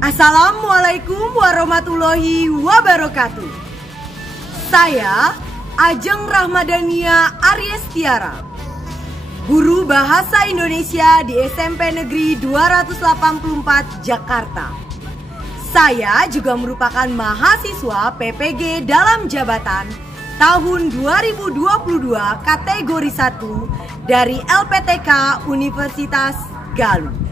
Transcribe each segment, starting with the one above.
Assalamualaikum warahmatullahi wabarakatuh. Saya Ajeng Rahmadania Aryestiara, guru Bahasa Indonesia di SMP Negeri 284 Jakarta. Saya juga merupakan mahasiswa PPG dalam jabatan tahun 2022 kategori 1 dari LPTK Universitas Galuh.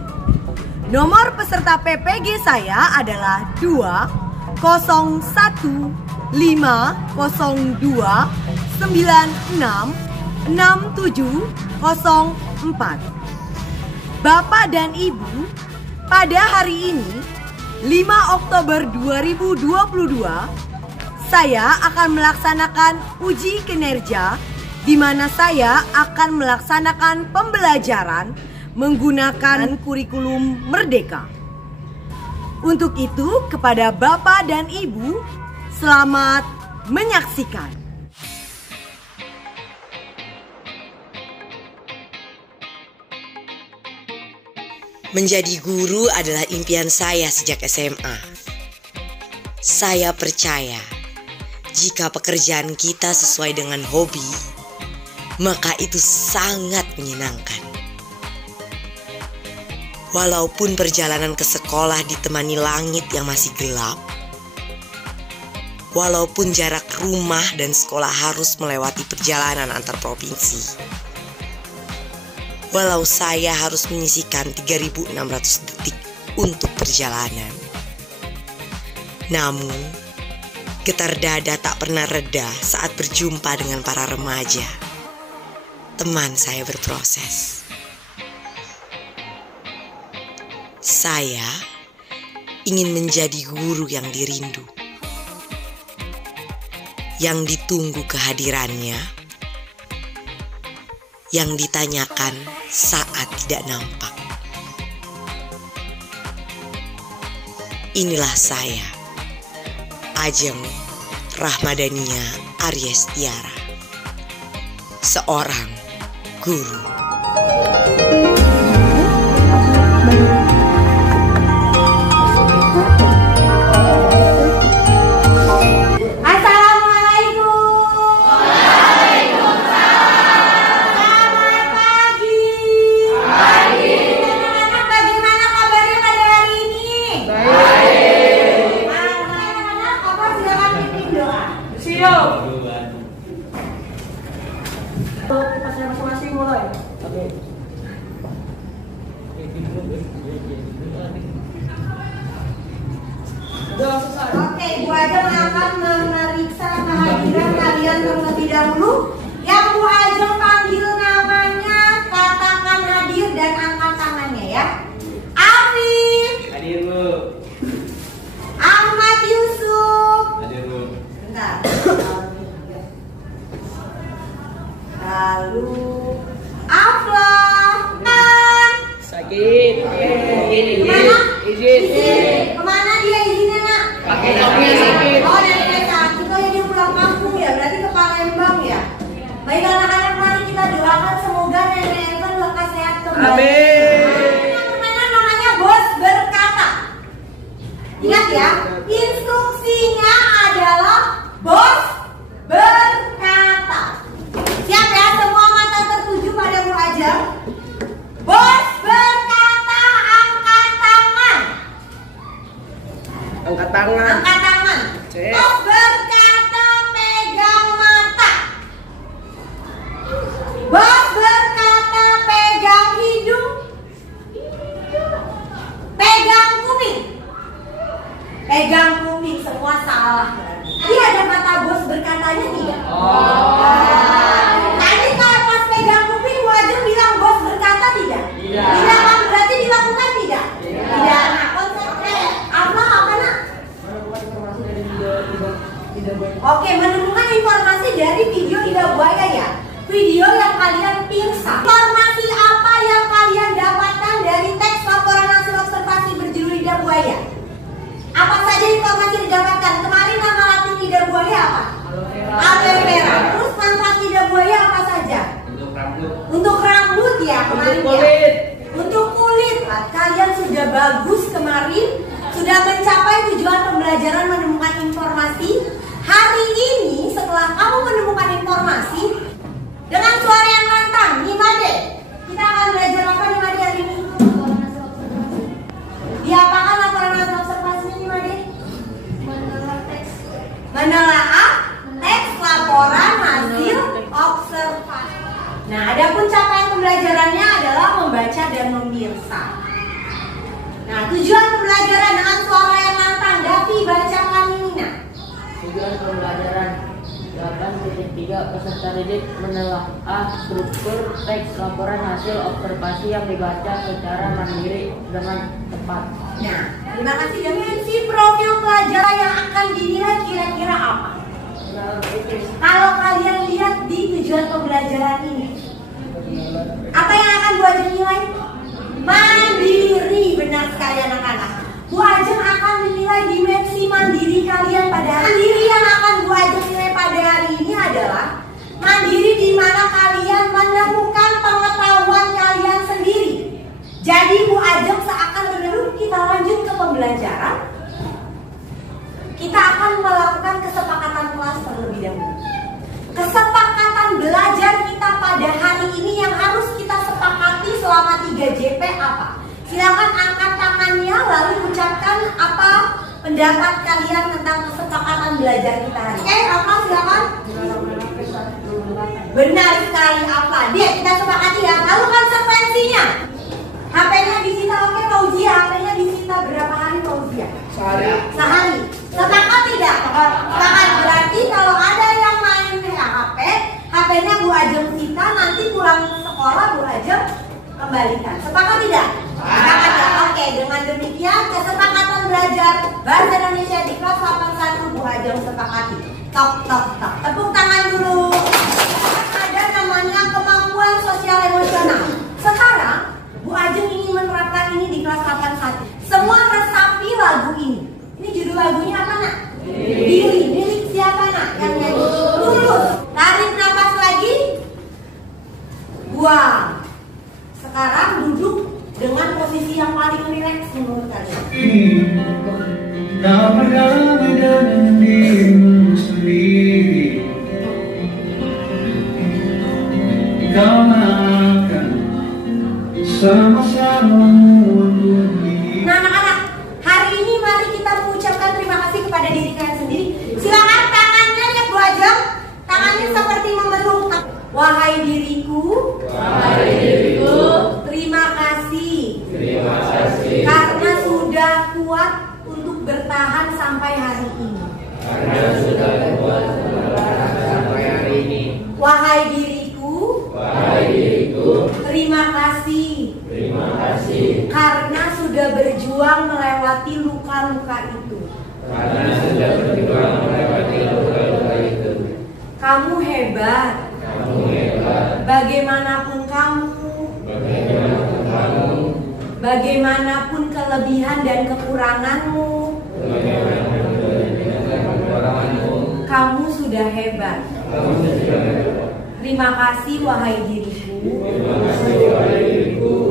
Nomor peserta PPG saya adalah 2015029666704. Bapak dan Ibu, pada hari ini 5 Oktober 2022 saya akan melaksanakan uji kinerja di mana saya akan melaksanakan pembelajaran menggunakan kurikulum Merdeka. Untuk itu, kepada Bapak dan Ibu, selamat menyaksikan. Menjadi guru adalah impian saya sejak SMA. Saya percaya, jika pekerjaan kita sesuai dengan hobi, maka itu sangat menyenangkan. Walaupun perjalanan ke sekolah ditemani langit yang masih gelap, walaupun jarak rumah dan sekolah harus melewati perjalanan antar provinsi, walau saya harus menyisihkan 3.600 detik untuk perjalanan, namun getar dada tak pernah reda saat berjumpa dengan para remaja, teman saya berproses. Saya ingin menjadi guru yang dirindu, yang ditunggu kehadirannya, yang ditanyakan saat tidak nampak. Inilah saya, Ajeng Rahmadania Aryestiara, seorang guru. Masing-masing mulai. Oke, Bu Ajeng akan memeriksa kehadiran kalian terlebih dahulu. Yang Bu Ajeng panggil namanya, katakan hadir dan angkat tangannya ya. Afif. Hadir, Bu. Ahmad Yusuf. Hadir, Bu. Bentar. Lalu Aflah. Sakit. Izin. Kemana dia izinnya, Nak? Kakinya sakit. Oh, neneknya sakit. Oh, ya dia pulang kampung ya. Berarti ke Palembang ya. Baik anak-anak, mari kita doakan semoga nenek Evan lekas sehat kembali. Amin. Yang permainan namanya Bos Berkata. Ingat ya, instruksinya adalah Bos Berkata. Siap ya, semua mata tertuju pada Bu Ajeng. Bos berkata, angkat tangan. Angkat tangan. Angkat tangan. Cek. Bos berkata, pegang mata. Bos berkata, pegang hidung. Pegang kuping. Pegang kuping, semua salah. Iya, ada kata bos berkatanya tidak? Tadi kalau pas pegang kuping, Bu Ajeng bilang bos berkata tidak? Tidak. Tidak kan? Berarti dilakukan tidak? Tidak. Nah, konsepnya apa Nak? Oke, menemukan informasi dari video lidah buaya ya. Video yang kalian pirsa. Informasi apa yang kalian dapatkan dari teks laporan hasil observasi berjudul lidah buaya? Apa saja informasi yang didapatkan? Kemarin nama latin lidah buaya apa? Aloe vera. Terus manfaat lidah buaya apa saja? Untuk rambut. Untuk rambut ya kemarin Untuk kulit. ya. Untuk kulit. Kalian sudah bagus kemarin. Sudah mencapai tujuan pembelajaran menemukan informasi. Hari ini setelah kamu menemukan informasi dengan suara yang lantang, nih Made, kita akan belajar apa nih Made hari ini? Diapakan laporan hasil observasinya nih Made? Menelaah teks laporan hasil observasi. Nah, adapun capaian pembelajarannya adalah membaca dan memirsa. Nah, tujuan pembelajaran dengan suara yang lantang, Davi bacakan ini. Nah, Tujuan pembelajaran 8.3 peserta didik menelaah struktur teks laporan hasil observasi yang dibaca secara mandiri dengan tepat. Nah, terima kasih. Dimensi profil pelajar yang akan dinilai kira-kira apa? Kalau kalian lihat di tujuan pembelajaran ini, apa yang akan Bu Ajeng nilai? Mandiri, benar sekali anak-anak. Bu Ajeng akan menilai dimensi mandiri kalian pada hari ini. Mandiri yang akan Bu Ajeng nilai pada hari ini adalah mandiri di mana kalian menemukan pengetahuan kalian sendiri. Jadi Bu Ajeng seakan sebelum kita lanjut ke pembelajaran, kita akan melakukan kesepakatan kelas terlebih dahulu. Kesepakatan belajar kita pada hari ini yang harus kita sepakati selama 3 JP apa? Silakan angkat tangannya lalu ucapkan apa pendapat kalian tentang kesepakatan belajar kita hari ini. Apa silakan? Benar sekali apa? Dia kita sepakati ya. Lalu konsekuensinya? HP-nya disita, oke Fauzia, HP-nya disita berapa hari Fauzia? Sehari. Sepakat tidak? Sepakat. Berarti kalau ada yang main HP, HP-nya Bu Ajeng sita, nanti pulang sekolah Bu Ajeng kembalikan. Sepakat tidak? Sepakat ya? Oke, dengan demikian kesepakatan belajar Bahasa Indonesia di kelas 81 Bu Ajeng sepakati. Tok. Tepuk tangan dulu. Ada namanya kemampuan sosial emosional. Sekarang Bu Ajeng ingin menerapkan ini di kelas 81. Semua resapi lagu ini. Ini judul lagunya apa nak? Diri. Milik siapa nak? Yang nyanyi? Tulus. Tarik nafas lagi. Buang. Sekarang duduk dengan posisi yang paling rileks menurut kalian. Tak berdamai dengan dirimu sendiri. Kau akan sama-sama mengundi. Nah anak-anak, hari ini mari kita mengucapkan terima kasih kepada diri kalian sendiri. Silakan tangannya lihat Bu Ajeng. Tangannya seperti memeluk. Wahai diriku, terima kasih. Karena sudah kuat untuk bertahan sampai hari ini. Wahai diriku, terima kasih. Karena sudah berjuang melewati luka-luka itu. Kamu hebat. Bagaimanapun kamu, bagaimanapun kelebihan dan kekuranganmu, kamu sudah hebat. Terima kasih wahai diriku.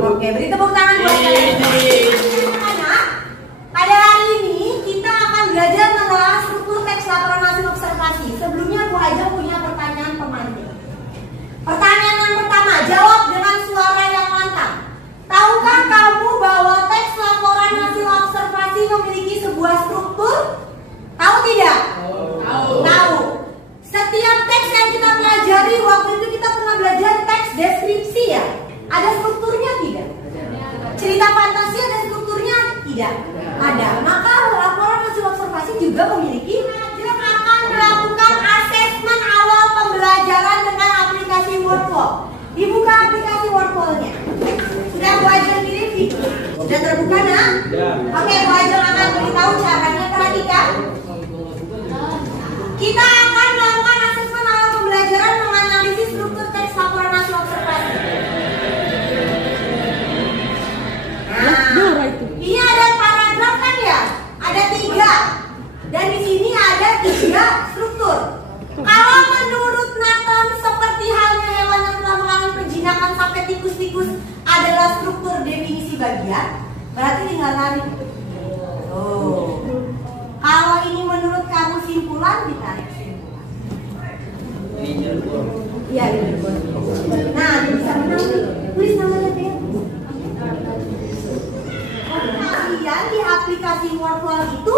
Oke, beri tepuk tangan buat kalian. Anak, pada hari ini kita akan belajar menelaah struktur teks laporan hasil observasi. Sebelumnya Bu Ajeng punya pertanyaan pemantik. Pertanyaan yang pertama, jawab dengan suara yang lantang. Tahukah kamu bahwa teks laporan hasil observasi memiliki sebuah struktur? Tahu tidak? Tahu. Setiap teks yang kita pelajari, waktu itu kita pernah belajar teks deskripsi ya. Ada strukturnya tidak? Cerita fantasi ada strukturnya? Tidak. Ada. Maka laporan hasil observasi juga memiliki. Kita akan melakukan asesmen awal pembelajaran dengan aplikasi Wordfall. Dibuka aplikasi Wordfall-nya. Sudah Bu Ajeng kirim video? Sudah terbuka nak? Oke, Bu Ajeng akan beritahu caranya. Perhatikan. Kita akan melakukan asesmen awal pembelajaran menganalisis struktur teks laporan hasil observasi. Nah, ini ada paragraf kan ya? Ada 3. Dan di sini ada 3 struktur. Kalau menurut Nathan seperti halnya hewan yang telah mengalami penjinakan sampai tikus-tikus adalah struktur definisi bagian, berarti tinggal tarik. Tuh. Kalau ini menurut kamu simpulan, ditarik simpulan. Iya, nah, bisa menang nih. Tulis namanya deh. Kalian di aplikasi Wordwall itu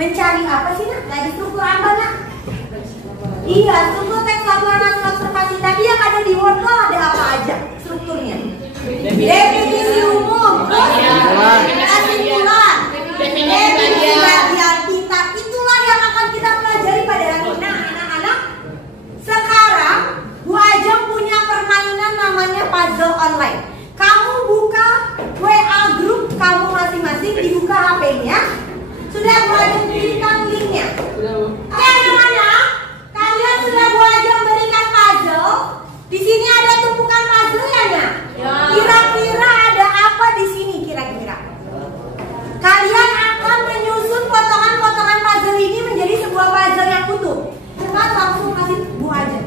mencari apa sih, Nak? Lagi struktur apa, Nak? Iya, struktur teks laporan hasil observasi. Tadi yang ada di Wordwall ada apa aja strukturnya? Definisi umum, kesimpulan, definisi bagian pintar. Itulah yang akan kita pelajari pada hari ini. Nah, anak-anak, sekarang Bu Ajeng punya permainan namanya puzzle online. Kamu buka WA grup kamu masing-masing, dibuka HP-nya. Sudah Bu Ajeng berikan linknya. Oke anak-anak, kalian sudah Bu Ajeng berikan puzzle. Di sini ada tumpukan puzzle ya, Nak? Kira-kira ada apa di sini kira-kira? Kalian akan menyusun potongan-potongan puzzle ini menjadi sebuah puzzle yang utuh. Cepat langsung kasih Bu Ajeng.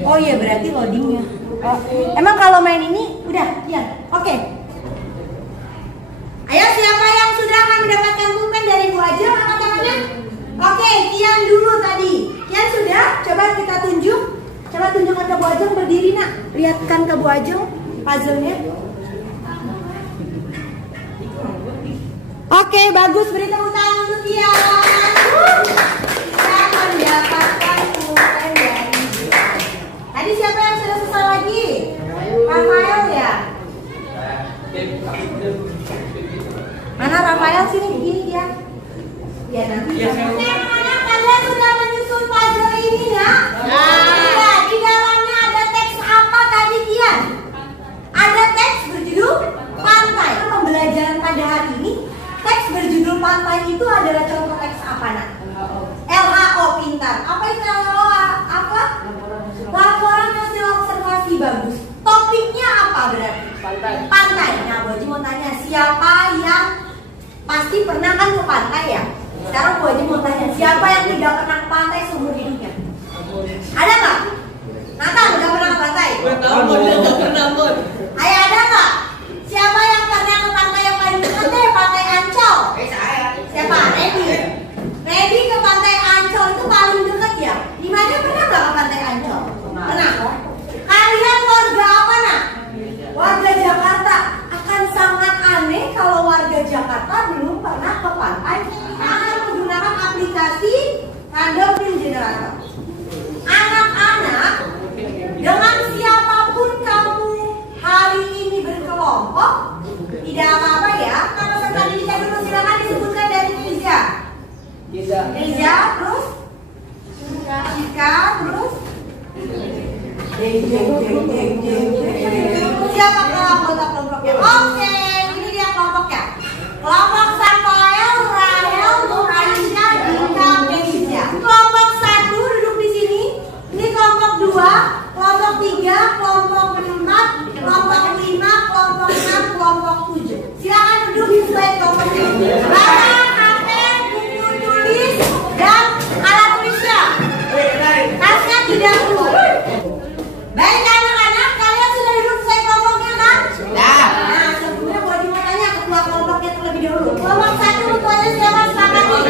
Oh iya, berarti loadingnya. Oh, emang kalau main ini udah, ya. Oke. Ayo, siapa yang sudah akan mendapatkan pulpen dari Bu Ajeng, angkat tangannya. Oke, Kian dulu tadi. Kian sudah? Coba kita tunjuk. Coba tunjukkan ke Bu Ajeng, berdiri, Nak. Lihatkan ke Bu Ajeng puzzle-nya. Oke, bagus. Beri tepuk tangan untuk Kian. Kita mendapatkan pulpen dari tadi. Siapa yang sudah selesai lagi? Rafael ya? Mana Rafael? Sini, begini dia. Ya nanti. Mana kalian sudah menyusun puzzle ini ya? Ya, di dalamnya ada teks apa tadi, Kian? Ada teks berjudul pantai. Pembelajaran pada hari ini, teks berjudul pantai itu adalah contoh teks apa, Nak? LHO, pintar. Apa itu LHO? Apa? Laporan hasil observasi, bagus. Topiknya apa berarti? Pantai. Nah, Bu Haji mau tanya, siapa yang pasti pernah kan ke pantai ya? Sekarang Bu Haji mau tanya, siapa yang tidak pernah ke pantai seumur hidupnya? Ada nggak? Nathan udah pernah ke pantai? Ayo, ada nggak? Siapa yang pernah ke pantai yang paling dekat deh? Pantai Ancol. Siapa? Ready. Ready ke pantai Ancol itu paling dekat ya? Dimana pernah nggak ke pantai Ancol? Pernah. Kalian warga apa, Nak? Warga Jakarta. Akan sangat aneh kalau warga Jakarta belum pernah ke pantai. Kita akan menggunakan aplikasi Random Film Generator. Anak-anak, dengan siapapun kamu hari ini berkelompok, tidak apa-apa ya. Nama serta dirinya dulu, silakan disebutkan dari Riza. Riza, terus Ika, terus siapa anggota kelompoknya? Oke, ini dia kelompoknya. Kelompok Samuel, Rahel, Nur Aisyah, Dika, Riza. Kelompok 1 duduk di sini. Ini kelompok 2, kelompok 3, kelompok 4, kelompok 5, kelompok 6, kelompok 7. Silakan duduk sesuai kelompoknya. Bahan, HP, buku tulis, dan alat tulisnya. Tasnya tidak perlu. Baik anak-anak, kalian sudah duduk sesuai kelompoknya kan? Sudah. Nah, sebelumnya Bu Haji mau tanya ketua kelompoknya terlebih dahulu. Kelompok 1 ketuanya siapa? Sepakat nih.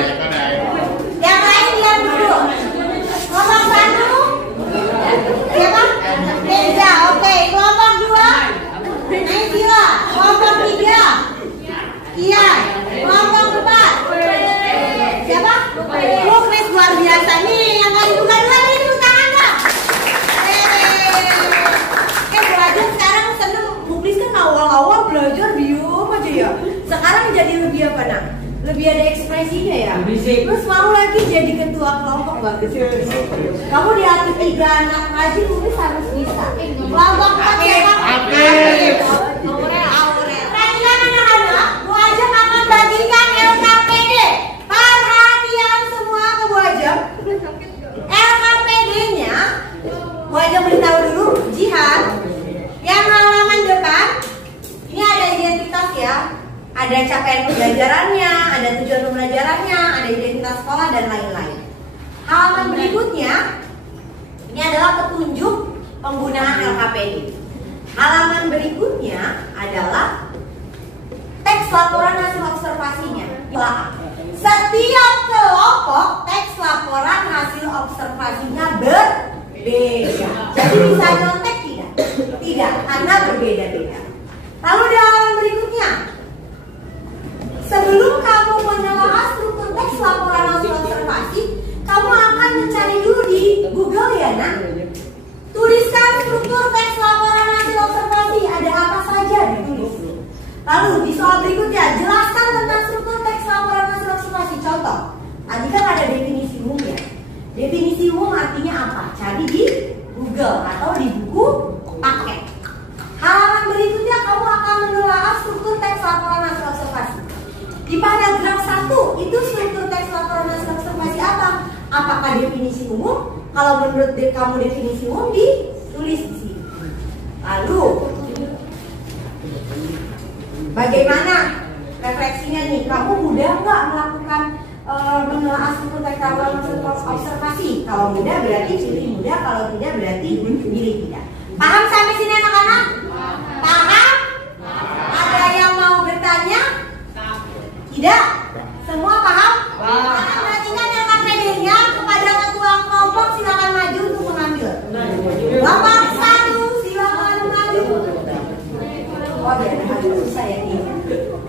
Yang lain diam dulu. Kelompok 1 siapa? Reza. Oke. Kelompok 2 Naisila. Kelompok 3 Kian. Kelompok 4 siapa? Lukris. Luar biasa nih. Yang kali buka dua nih, tepuk tangan Kak. Bu Haji sekarang seneng. Muklis kan awal-awal belajar diem aja ya. Sekarang jadi lebih apa, Nak? Lebih ada ekspresinya ya. Terus mau lagi jadi ketua kelompok, bagus. Kamu diatur 3 anak rajin, Muklis harus bisa. Kelompok 4 siapa? Aurel. Perhatikan anak-anak, Bu Haji akan bagikan LKPD. Perhatian semua ke Bu Haji. LKPD-nya Bu Haji beritahu dulu, Jihan. Yang halaman depan ini ada identitas ya, ada capaian pembelajarannya, ada tujuan pembelajarannya, ada identitas sekolah dan lain-lain. Halaman berikutnya ini adalah petunjuk penggunaan LKPD. Halaman berikutnya adalah teks laporan hasil observasi ditelaah. Setiap kelompok teks laporan hasil observasinya berbeda. Jadi bisa nyontek tidak? Tidak, karena berbeda-beda. Lalu di halaman berikutnya, sebelum kamu menelaah struktur teks laporan hasil observasi, kamu akan mencari dulu di Google ya nak. Tuliskan struktur teks laporan hasil observasi, ada apa saja ditulis. Lalu di soal berikutnya, jelaskan tentang struktur teks laporan hasil observasi. Contoh, tadi kan ada definisi umum ya. Definisi umum artinya apa? Cari di Google atau di buku paket. Halaman berikutnya kamu akan menelaah struktur teks laporan hasil observasi. Di paragraf 1 itu struktur teks laporan hasil observasi apa? Apakah definisi umum? Kalau menurut kamu definisi umum ditulis di sini. Lalu bagaimana refleksinya nih? Kamu mudah nggak melakukan menelaah struktur teks laporan hasil observasi? Kalau mudah berarti pilih mudah, kalau tidak berarti pilih tidak. Paham sampai sini anak-anak? Paham? Ada yang mau bertanya? Tidak? Semua paham? Anak-anak ingat yang KPD-nya kepada ketua kelompok silakan maju untuk mengambil. Kelompok 1 silakan maju. Oh ya, susah ya ini.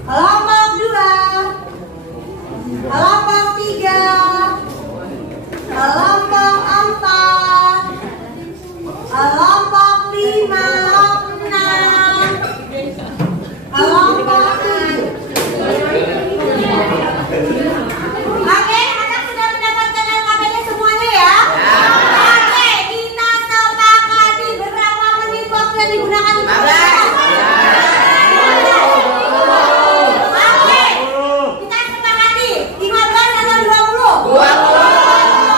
Kelompok 2, kelompok 3, kelompok 4, kelompok 5, 6, kelompok 7. Oke, anak sudah mendapatkan LKP-nya semuanya ya? Oke, kita sepakati berapa menit waktu yang digunakan untuk Oke, kita sepakati 15 atau 20? 20.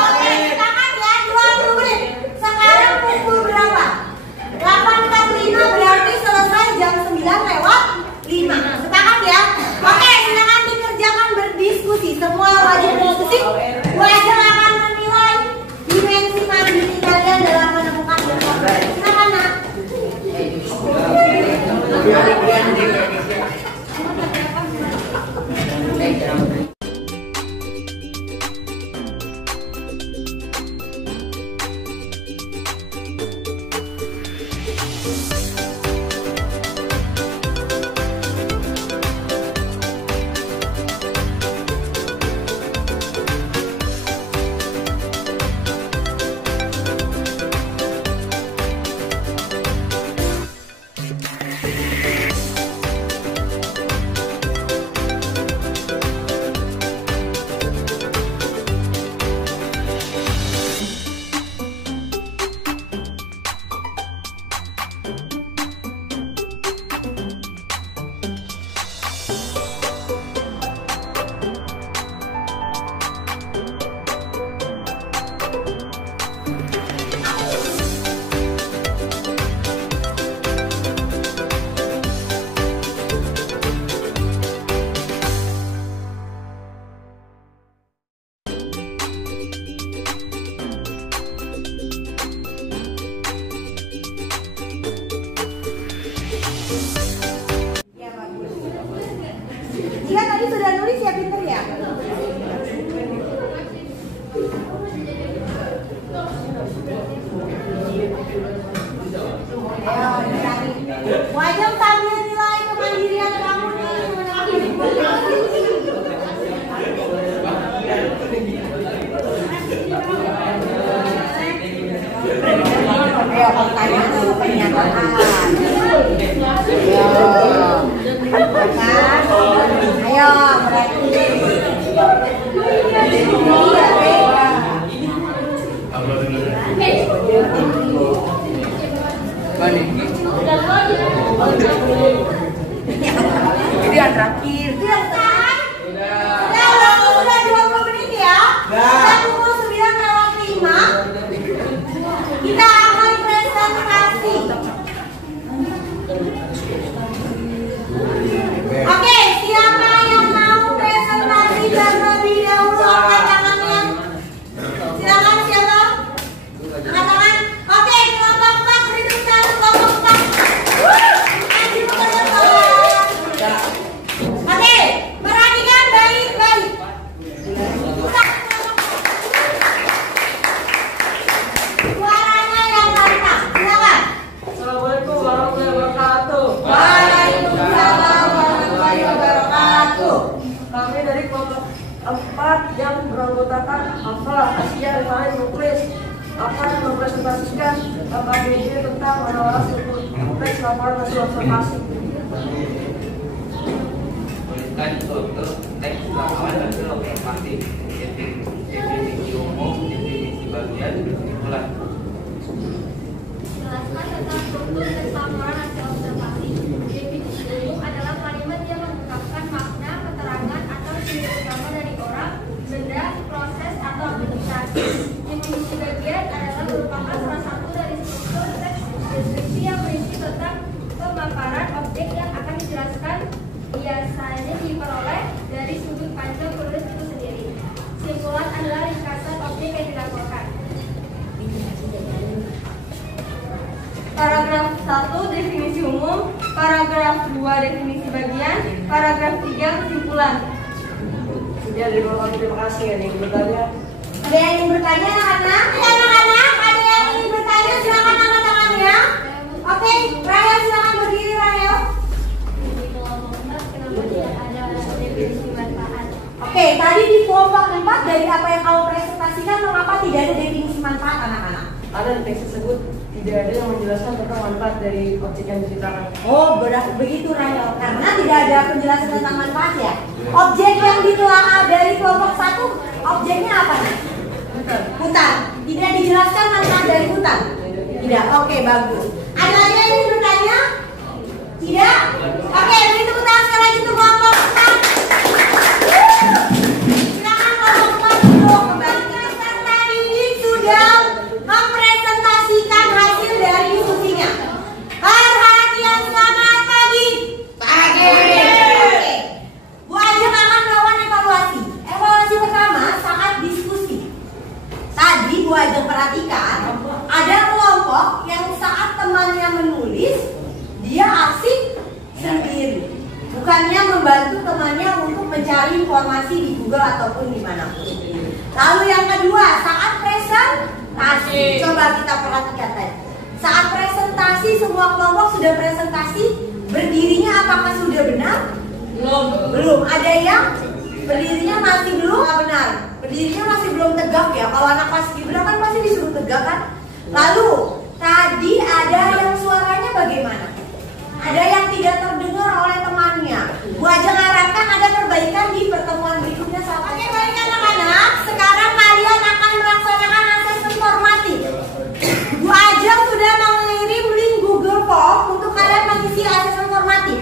Oke, sepakat ya, 20 menit. Sekarang pukul berapa? 8.45 berarti selesai jam 9:05. Sepakat ya? Oke, silakan dikerjakan berdiskusi. Semua wajib berdiskusi. Wajar akan menilai dimensi mandiri kalian dalam menemukan informasi. Silakan nak. Jika tadi sudah nulis ya pinter ya. Wajib sambil nilai kemandirian kamu nih. Ayo pertanyaan dulu pernyataan. Ayo berarti. Ini yang terakhir. Selesai? Udah 20 menit ya? Kita pukul 9:05. Kita akan presentasi. Oke, siapa yang mau presentasi terlebih dahulu angkat tangannya? Silakan siapa? Angkat tangan. Oke, kelompok 4 berhitung 1, kelompok 4. Maju ke depan. Oke, Alfa, Asia, Rifai, Nuklis akan mempresentasikan KBD tentang mengelola struktur teks laporan hasil observasi. Tuliskan struktur teks laporan hasil observasi, definisi umum, definisi bagian, kesimpulan. Jelaskan tentang struktur teks laporan hasil observasi. Definisi umum adalah kalimat yang mengungkapkan makna, keterangan, atau ciri utama dari orang, benda, proses, atau aktivitas. Definisi bagian adalah merupakan salah satu dari struktur teks deskripsi yang berisi tentang pemaparan objek yang akan dijelaskan, biasanya diperoleh dari sudut pandang penulis itu sendiri. Simpulan adalah ringkasan objek yang dilaporkan. Paragraf 1 definisi umum, paragraf 2 definisi bagian, paragraf 3 kesimpulan. Sudah terima kasih ya yang bertanya. Ada yang ingin bertanya anak-anak? Anak-anak, ada yang ingin bertanya silakan angkat tangannya. Oke, Rahel silakan berdiri Rahel. Oke, tadi di kelompok 4 dari apa yang kamu presentasikan mengapa tidak ada definisi manfaat anak-anak? Ada di teks tersebut tidak ada yang menjelaskan tentang manfaat dari objek yang diceritakan. Oh, begitu Rahel. Karena tidak ada penjelasan tentang manfaat ya. Objek yang ditelaah dari kelompok 1, objeknya apa nih? Hutan. Tidak dijelaskan manfaat dari hutan. Tidak. Oke, bagus. Ada lagi yang ingin bertanya? Tidak. Oke, beri tepuk tangan sekali lagi untuk kelompok 4. Silakan kelompok 4 untuk kembali. Peserta didik sudah mempresentasikan hasil dari diskusinya. Perhatian, selamat pagi. Pagi. Oke. Bu Ajeng akan melakukan evaluasi. Evaluasi pertama saat diskusi. Tadi Bu Ajeng perhatikan ada kelompok yang saat temannya menulis dia asik sendiri, bukannya membantu temannya untuk mencari informasi di Google ataupun dimanapun. Lalu yang kedua saat presentasi, coba kita perhatikan tadi. Saat presentasi semua kelompok sudah presentasi, berdirinya apakah sudah benar? Belum. Ada yang berdirinya masih belum benar. Berdirinya masih belum tegak ya. Kalau anak paskibra kan pasti disuruh tegak kan. Lalu tadi ada yang suaranya bagaimana? Ada yang tidak terdengar oleh temannya. Bu Ajeng harapkan ada perbaikan di pertemuan berikutnya. Oke, baik anak-anak. Sekarang kalian akan melaksanakan asesmen formatif. Bu Ajeng sudah mengirim link Google Form untuk kalian mengisi asesmen formatif.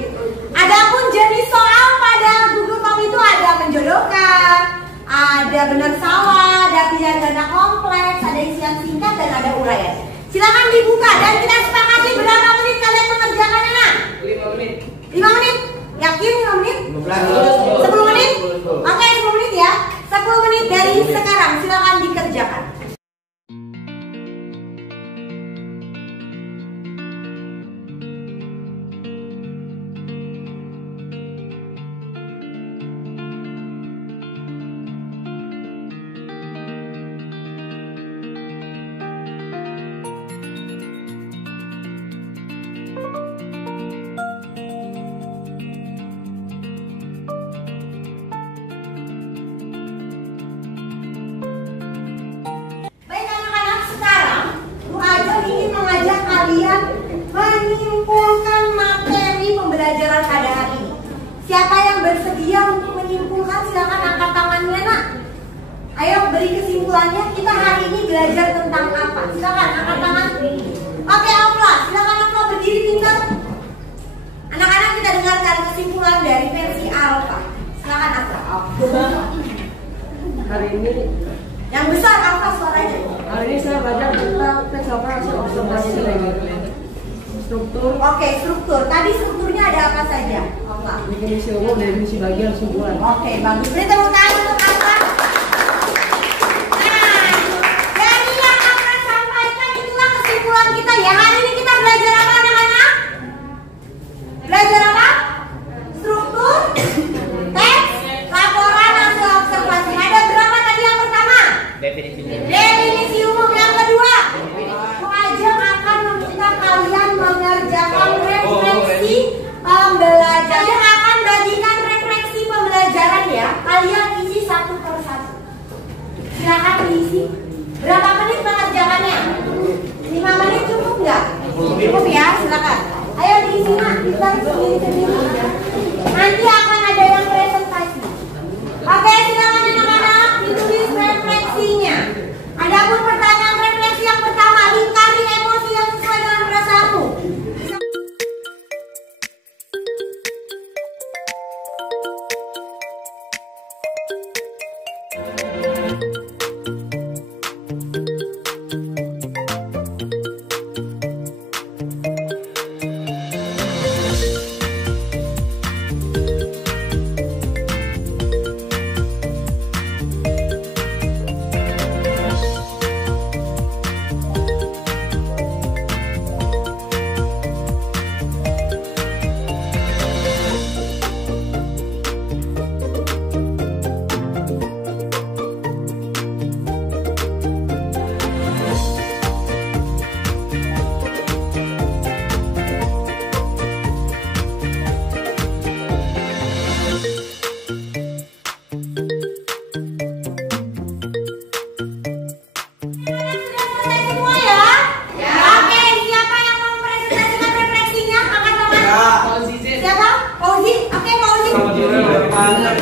Adapun jenis soal pada Google Form itu ada menjodohkan, ada benar salah, ada pilihan ganda kompleks, ada isian singkat dan ada uraian. Silakan dibuka dan kita sepakati berapa menit kalian mengerjakan anak? 5 menit. 5 menit? Yakin 5 menit? 10 menit? Oke, 10 menit ya. 10 menit dari sekarang silakan dikerjakan. Kalian menyimpulkan materi pembelajaran pada hari ini. Siapa yang bersedia untuk menyimpulkan silakan angkat tangannya nak. Ayo beri kesimpulannya. Kita hari ini belajar tentang apa? Silakan angkat tangan. Oke Alfa, silakan Alfa berdiri pintar. Anak-anak kita dengarkan kesimpulan dari versi Alfa. Silakan Alfa. Hari ini yang besar Alfa suaranya. Hari ini saya belajar tentang teks laporan hasil observasi. Struktur. Oke, struktur. Tadi strukturnya ada apa saja? Alfa. Definisi umum, definisi bagian, kesimpulan. Oke, bagus. Beri tepuk tangan untuk Alfa. Nah, dari yang Alfa sampaikan itulah kesimpulan kita ya. Hari ini kita belajar apa anak-anak? Belajar apa? Struktur, teks, laporan hasil observasi. Ada berapa tadi yang pertama? Definisi umum. Yang kedua, Bu Ajeng akan meminta kalian mengerjakan refleksi pembelajaran. Ajeng akan bagikan refleksi pembelajaran ya. Kalian isi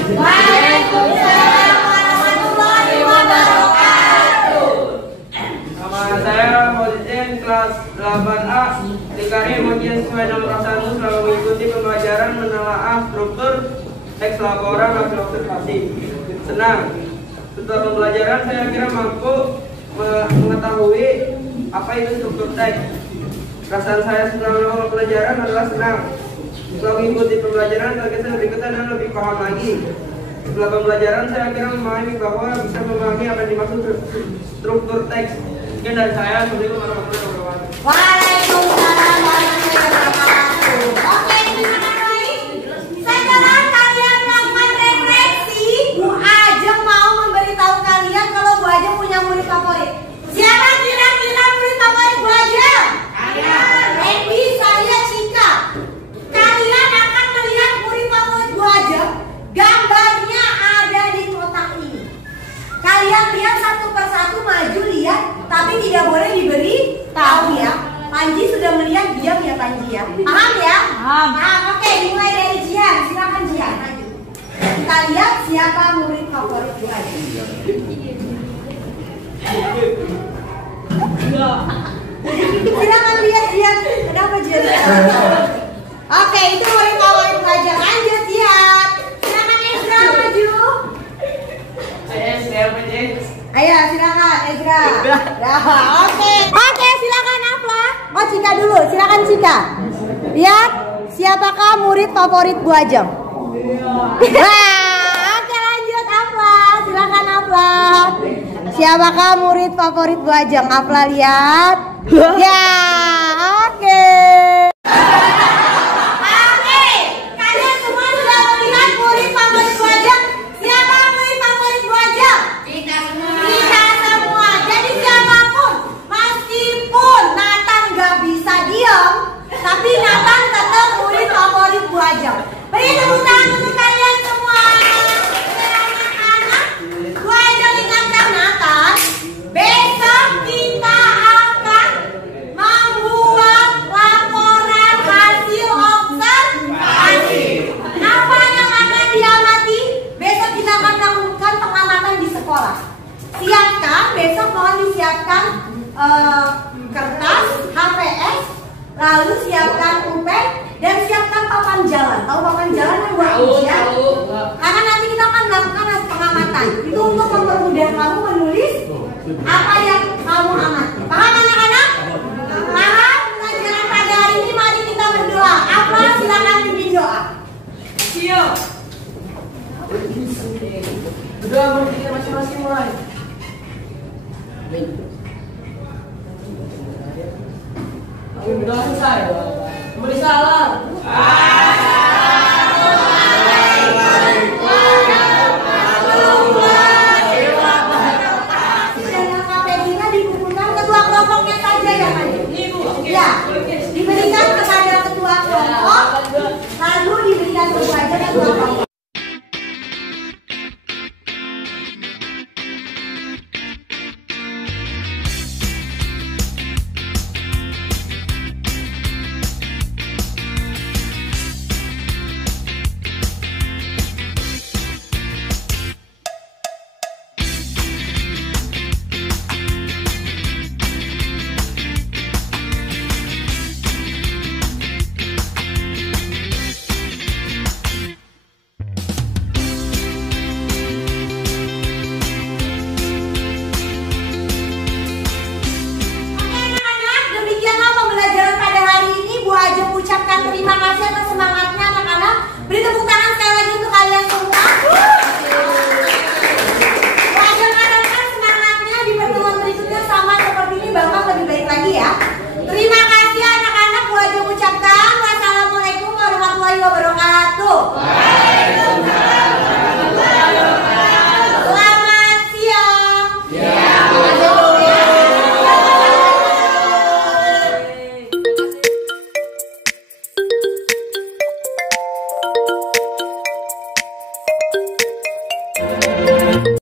Waalaikumsalam warahmatullahi wabarakatuh. Nama saya Mojin, kelas 8A. Dikarenakan ujian sesuai nomor 1 selama mengikuti pembelajaran menelaah struktur teks laporan hasil observasi. Senang. Setelah pembelajaran saya kira mampu mengetahui apa itu struktur teks. Perasaan saya setelah melakukan pembelajaran adalah senang. Setelah mengikuti pembelajaran target saya berikutnya dan lebih paham lagi. Setelah pembelajaran saya akhirnya memahami bahwa bisa memahami apa yang dimaksud struktur teks. Sekian dari saya. Assalamualaikum warahmatullahi wabarakatuh. Waalaikumsalam warahmatullahi wabarakatuh. Oke, gimana baik? Sekarang kalian melakukan refleksi. Bu Ajeng mau memberitahu kalian kalau Bu Ajeng punya murid favorit. Siapa kira-kira murid favorit Bu Ajeng? Revi, saya Cika. Kalian akan melihat murid favorit Bu Ajeng. Gambarnya ada di kotak ini. Kalian lihat satu persatu, maju lihat, tapi tidak boleh diberi tahu ya. Panji sudah melihat, diam ya Panji ya. Paham ya? Paham. Oke, dimulai dari Jihan. Silakan Jihan, maju. Kita lihat siapa murid favorit Bu Ajeng. Silakan lihat Jihan. Kenapa Jihan? Oke, itu murid favorit Bu Ajeng. Lanjut Jihan. Silakan Ezra maju. Ayo silakan Ezra. Oke, silakan Afla. Oh Cika dulu, silakan Cika. Lihat siapakah murid favorit Bu Ajeng. Oke lanjut Afla, silakan Afla. Siapakah murid favorit Bu Ajeng? Afla lihat. Ya, oke. Kalian semua sudah melihat murid favorit Bu Ajeng. Siapa murid favorit Bu Ajeng? Kita semua. Jadi siapapun, meskipun Nathan gak bisa diam, tapi Nathan tetap murid favorit Bu Ajeng. Beri tepuk tangan untuk kalian semua. Anak-anak, Bu Ajeng ingatkan Nathan, besok kita akan membuat laporan hasil observasi. Apa yang akan diamati? Besok kita akan melakukan pengamatan di sekolah. Siapkan, besok mohon disiapkan kertas, HPS, lalu siapkan pulpen dan siapkan papan jalan. Tahu papan jalan yang buat ujian? Karena nanti kita akan melakukan pengamatan. Itu untuk mempermudah kamu menulis apa yang kamu amati. Paham anak-anak? Paham? Pelajaran pada hari ini mari kita berdoa. Apa? Silakan pimpin doa. Siap. Berdoa berpikir masing-masing mulai. Berdoa selesai. Beri salam. Dana KPI-nya dikumpulkan ketua kelompoknya saja ya Pak? Ya, diberikan kepada ketua kelompok, lalu